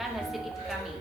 mempresentasikan hasil ide kami.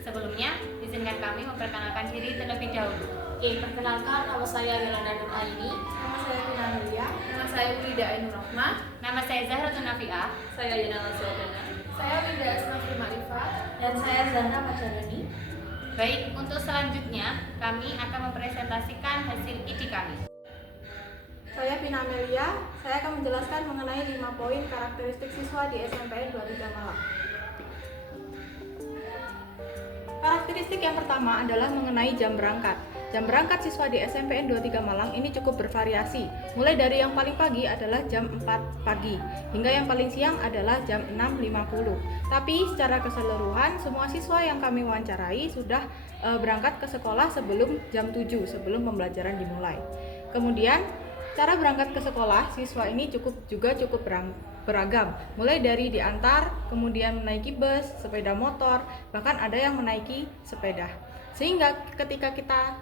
Sebelumnya, izinkan kami memperkenalkan diri terlebih dahulu. Oke, perkenalkan, nama saya Yolanda Nur Aini. Nama saya Tina Nuria. Nama saya Ulida Ainur Rahma. Nama saya Zahratun Nafiah. Saya Yana Lasodana. Saya Winda Asnafri Ma'rifah. Dan saya Zana Majarani. Baik, untuk selanjutnya kami akan mempresentasikan hasil ide kami. Saya Vina Amelia. Saya akan menjelaskan mengenai 5 poin karakteristik siswa di SMPN 23 Malang. Karakteristik yang pertama adalah mengenai jam berangkat. Jam berangkat siswa di SMPN 23 Malang ini cukup bervariasi. Mulai dari yang paling pagi adalah jam 4 pagi, hingga yang paling siang adalah jam 6.50. Tapi secara keseluruhan, semua siswa yang kami wawancarai sudah berangkat ke sekolah sebelum jam 7, sebelum pembelajaran dimulai. Kemudian, cara berangkat ke sekolah siswa ini cukup beragam, mulai dari diantar, kemudian menaiki bus, sepeda motor, bahkan ada yang menaiki sepeda. Sehingga ketika kita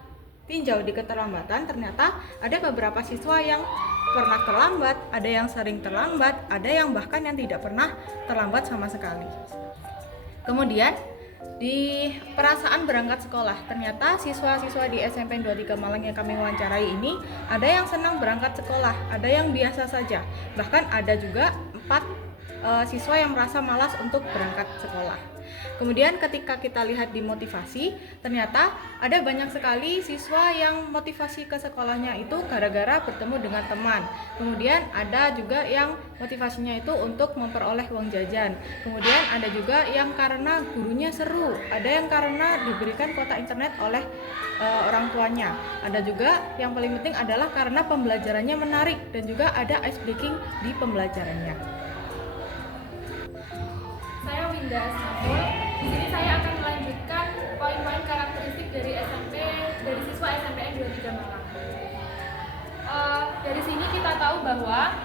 tinjau di keterlambatan, ternyata ada beberapa siswa yang pernah terlambat, ada yang sering terlambat, ada yang bahkan yang tidak pernah terlambat sama sekali. Kemudian di perasaan berangkat sekolah, ternyata siswa-siswa di SMPN 23 Malang yang kami wawancarai ini ada yang senang berangkat sekolah, ada yang biasa saja, bahkan ada juga 4 siswa yang merasa malas untuk berangkat sekolah. Kemudian ketika kita lihat di motivasi, ternyata ada banyak sekali siswa yang motivasi ke sekolahnya itu gara-gara bertemu dengan teman. Kemudian ada juga yang motivasinya itu untuk memperoleh uang jajan. Kemudian ada juga yang karena gurunya seru, ada yang karena diberikan kuota internet oleh orang tuanya. Ada juga yang paling penting adalah karena pembelajarannya menarik dan juga ada ice breaking di pembelajarannya. Saya Winda Asnafri. Di sini saya akan melanjutkan poin-poin karakteristik dari siswa SMPN 23 Malang. Dari sini kita tahu bahwa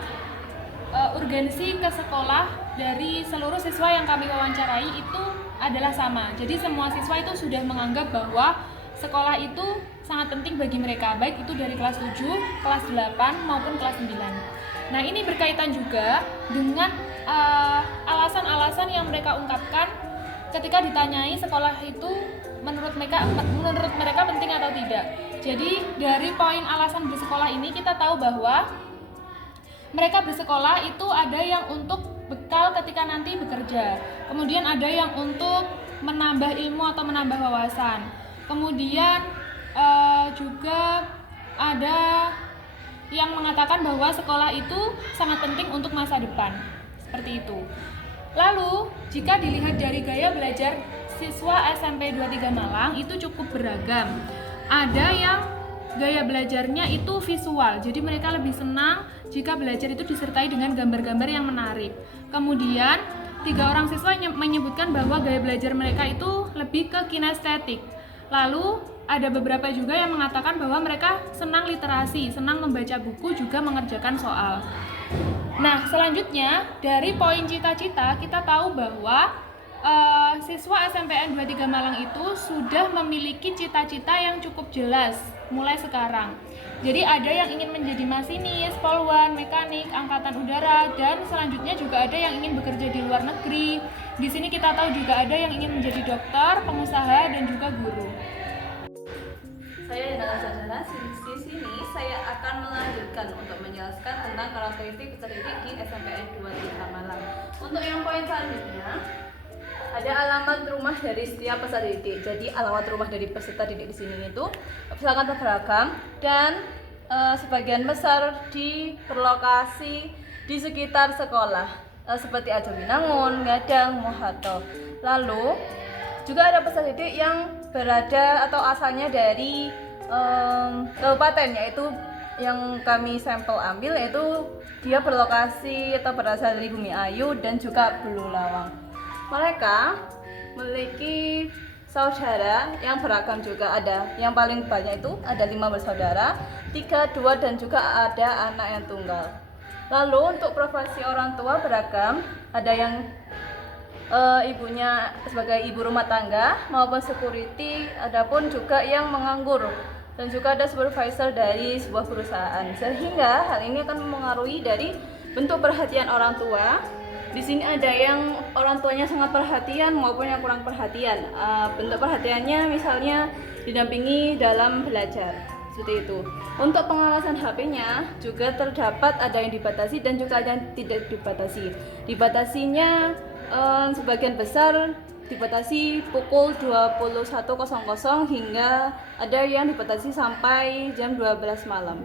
urgensi ke sekolah dari seluruh siswa yang kami wawancarai itu adalah sama. Jadi semua siswa itu sudah menganggap bahwa sekolah itu sangat penting bagi mereka, baik itu dari kelas 7, kelas 8 maupun kelas 9. Nah, ini berkaitan juga dengan alasan-alasan yang mereka ungkapkan ketika ditanyai sekolah itu menurut mereka penting atau tidak. Jadi dari poin alasan bersekolah ini kita tahu bahwa mereka bersekolah itu ada yang untuk bekal ketika nanti bekerja, kemudian ada yang untuk menambah ilmu atau menambah wawasan, kemudian juga ada yang mengatakan bahwa sekolah itu sangat penting untuk masa depan, seperti itu. Lalu, jika dilihat dari gaya belajar siswa SMP 23 Malang itu cukup beragam. Ada yang gaya belajarnya itu visual, jadi mereka lebih senang jika belajar itu disertai dengan gambar-gambar yang menarik. Kemudian, 3 orang siswa menyebutkan bahwa gaya belajar mereka itu lebih ke kinestetik. Lalu, ada beberapa juga yang mengatakan bahwa mereka senang literasi, senang membaca buku, juga mengerjakan soal. Nah, selanjutnya dari poin cita-cita kita tahu bahwa siswa SMPN 23 Malang itu sudah memiliki cita-cita yang cukup jelas mulai sekarang. Jadi ada yang ingin menjadi masinis, poluan, mekanik, angkatan udara, dan selanjutnya juga ada yang ingin bekerja di luar negeri. Di sini kita tahu juga ada yang ingin menjadi dokter, pengusaha, dan juga guru. Saya Yana Lasodana. Di sini saya akan melanjutkan untuk menjelaskan tentang karakteristik peserta didik di SMPN 23 Malang. Untuk yang poin selanjutnya, ada alamat rumah dari setiap peserta didik. Jadi alamat rumah dari peserta didik di sini itu sangat beragam dan sebagian besar berlokasi di sekitar sekolah, seperti Ajawinangun, Ngadang, Mohato. Lalu juga ada peserta didik yang berada atau asalnya dari kabupaten, yaitu yang kami sampel ambil, yaitu dia berlokasi atau berasal dari Bumi Ayu dan juga Bululawang. Mereka memiliki saudara yang beragam juga, ada yang paling banyak itu ada 5 bersaudara, 3, 2 dan juga ada anak yang tunggal. Lalu untuk profesi orang tua beragam, ada yang ibunya sebagai ibu rumah tangga maupun security, adapun juga yang menganggur dan juga ada supervisor dari sebuah perusahaan. Sehingga hal ini akan mempengaruhi dari bentuk perhatian orang tua Di sini ada yang orang tuanya sangat perhatian maupun yang kurang perhatian. Bentuk perhatiannya misalnya didampingi dalam belajar, seperti itu. Untuk pengawasan HP-nya juga terdapat ada yang dibatasi dan juga ada yang tidak dibatasi. Dibatasinya sebagian besar dibatasi pukul 21.00 hingga ada yang dibatasi sampai jam 12 malam.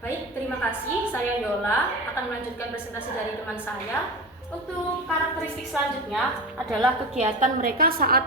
Baik, terima kasih. Saya Yola akan melanjutkan presentasi dari teman saya. Untuk karakteristik selanjutnya adalah kegiatan mereka saat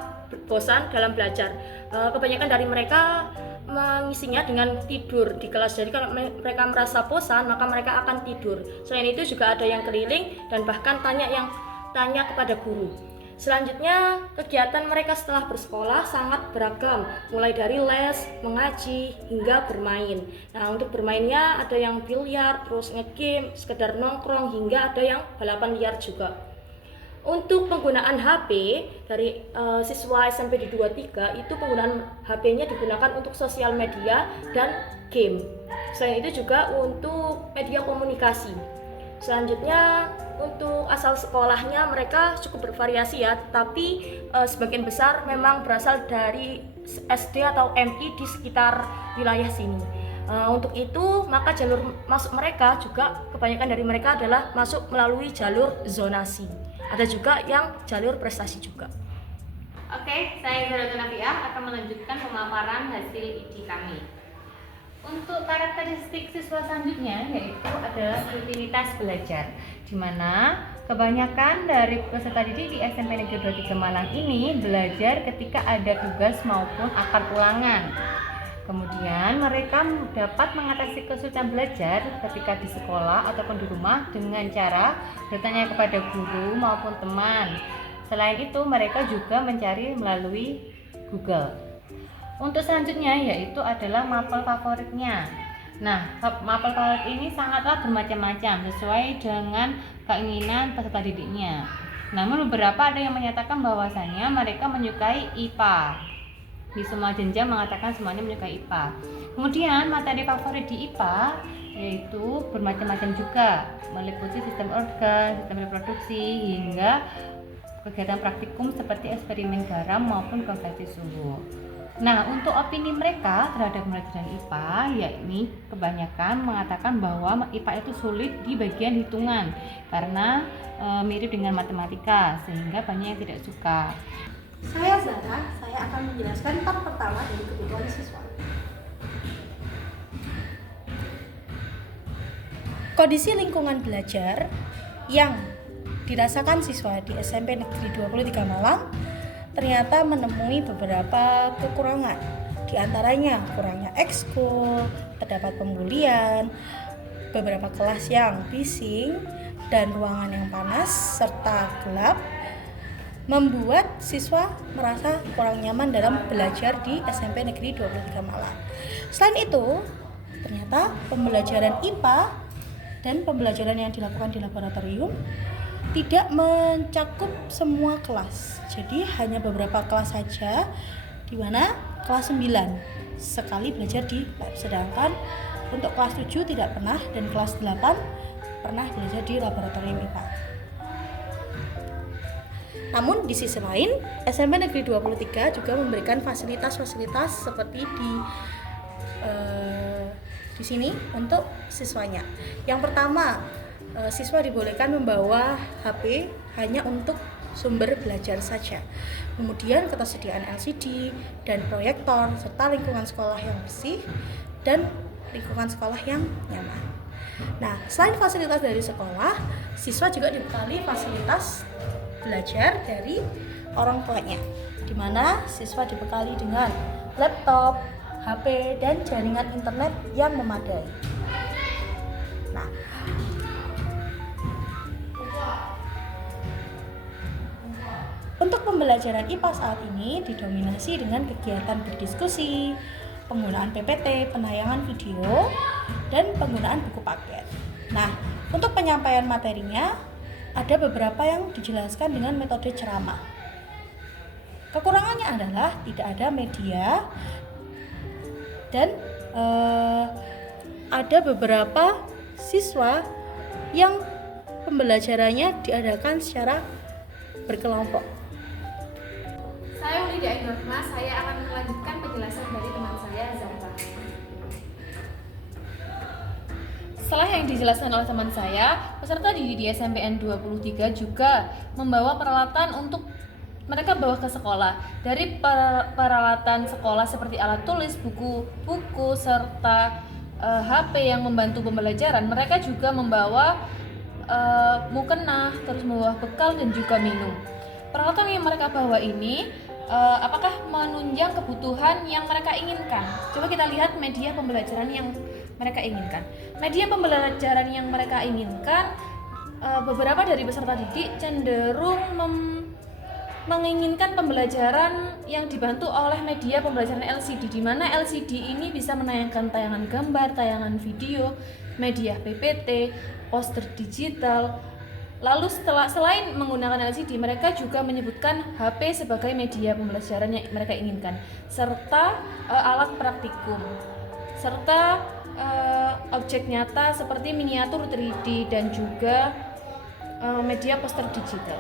bosan dalam belajar. Kebanyakan dari mereka mengisinya dengan tidur di kelas. Jadi kalau mereka merasa bosan, maka mereka akan tidur. Selain itu juga ada yang keliling dan bahkan tanya kepada guru. Selanjutnya, kegiatan mereka setelah bersekolah sangat beragam, mulai dari les, mengaji, hingga bermain. Nah, untuk bermainnya ada yang biliar, terus nge-game, sekedar nongkrong, hingga ada yang balapan liar juga. Untuk penggunaan HP dari siswa SMP di 23 itu penggunaan HP-nya digunakan untuk sosial media dan game. Selain itu juga untuk media komunikasi. Selanjutnya untuk asal sekolahnya mereka cukup bervariasi ya, tapi sebagian besar memang berasal dari SD atau MI di sekitar wilayah sini. Untuk itu maka jalur masuk mereka juga kebanyakan dari mereka adalah masuk melalui jalur zonasi. Ada juga yang jalur prestasi juga. Oke, saya Zara Nafiah akan melanjutkan pemaparan hasil ID kami. Untuk karakteristik siswa selanjutnya yaitu adalah rutinitas belajar, di mana kebanyakan dari peserta didik di SMP Negeri 23 Malang ini belajar ketika ada tugas maupun akar ulangan. Kemudian mereka dapat mengatasi kesulitan belajar ketika di sekolah ataupun di rumah dengan cara bertanya kepada guru maupun teman. Selain itu mereka juga mencari melalui Google. Untuk selanjutnya yaitu adalah mapel favoritnya. Nah, mapel favorit ini sangatlah bermacam-macam sesuai dengan keinginan peserta didiknya. Namun beberapa ada yang menyatakan bahwasannya mereka menyukai IPA. Di semua jenjang mengatakan semuanya menyukai IPA. Kemudian materi favorit di IPA yaitu bermacam-macam juga, meliputi sistem organ, sistem reproduksi, hingga kegiatan praktikum seperti eksperimen garam maupun konversi suhu. Nah, untuk opini mereka terhadap pelajaran IPA, yakni kebanyakan mengatakan bahwa IPA itu sulit di bagian hitungan karena mirip dengan matematika, sehingga banyak yang tidak suka. Saya Zara, saya akan menjelaskan part pertama dari kebutuhan siswa. Kondisi lingkungan belajar yang dirasakan siswa di SMP Negeri 23 Malang ternyata menemui beberapa kekurangan, di antaranya kurangnya ekskul, terdapat pembulian, beberapa kelas yang bising, dan ruangan yang panas serta gelap, membuat siswa merasa kurang nyaman dalam belajar di SMP Negeri 23 Malang. Selain itu, ternyata pembelajaran IPA dan pembelajaran yang dilakukan di laboratorium tidak mencakup semua kelas. Jadi hanya beberapa kelas saja, di mana kelas 9 sekali belajar di lab, sedangkan untuk kelas 7 tidak pernah dan kelas 8 pernah belajar di laboratorium IPA. Namun di sisi lain, SMP Negeri 23 juga memberikan fasilitas-fasilitas seperti di sini untuk siswanya. Yang pertama, siswa dibolehkan membawa HP hanya untuk sumber belajar saja. Kemudian ketersediaan LCD dan proyektor serta lingkungan sekolah yang bersih dan lingkungan sekolah yang nyaman. Nah, selain fasilitas dari sekolah, siswa juga dibekali fasilitas belajar dari orang tuanya, di mana siswa dibekali dengan laptop, HP, dan jaringan internet yang memadai. Nah, untuk pembelajaran IPA saat ini didominasi dengan kegiatan berdiskusi, penggunaan PPT, penayangan video, dan penggunaan buku paket. Nah, untuk penyampaian materinya ada beberapa yang dijelaskan dengan metode ceramah. Kekurangannya adalah tidak ada media dan ada beberapa siswa yang pembelajarannya diadakan secara berkelompok. Saya Ulida Endorma, saya akan melanjutkan penjelasan dari teman saya Zahra. Setelah yang dijelaskan oleh teman saya, peserta didik di SMPN 23 juga membawa peralatan untuk mereka bawa ke sekolah. Dari peralatan sekolah seperti alat tulis, buku, serta HP yang membantu pembelajaran, mereka juga membawa mukena, terus membawa bekal dan juga minum. Peralatan yang mereka bawa ini apakah menunjang kebutuhan yang mereka inginkan? Coba kita lihat media pembelajaran yang mereka inginkan. Media pembelajaran yang mereka inginkan, beberapa dari peserta didik cenderung menginginkan pembelajaran yang dibantu oleh media pembelajaran LCD, di mana LCD ini bisa menayangkan tayangan gambar, tayangan video, media PPT, poster digital. Lalu selain menggunakan LCD, mereka juga menyebutkan HP sebagai media pembelajaran yang mereka inginkan, serta alat praktikum, serta objek nyata seperti miniatur 3D dan juga media poster digital.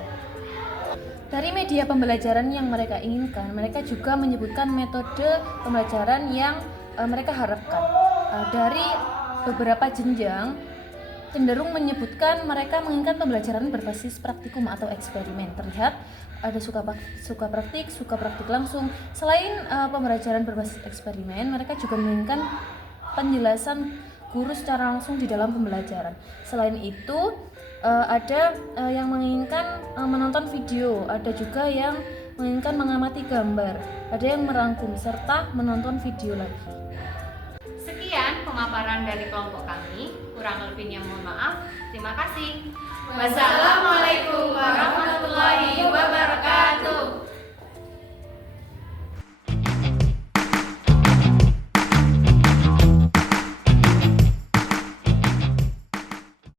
Dari media pembelajaran yang mereka inginkan, mereka juga menyebutkan metode pembelajaran yang mereka harapkan. Dari beberapa jenjang cenderung menyebutkan mereka menginginkan pembelajaran berbasis praktikum atau eksperimen. Terlihat ada suka praktik langsung. Selain pembelajaran berbasis eksperimen, mereka juga menginginkan penjelasan guru secara langsung di dalam pembelajaran. Selain itu, ada yang menginginkan menonton video, ada juga yang menginginkan mengamati gambar, ada yang merangkum serta menonton video lagi. Sekian pemaparan dari kelompok kami. Kurang lebihnya mohon maaf. Terima kasih. Wassalamualaikum warahmatullahi wabarakatuh.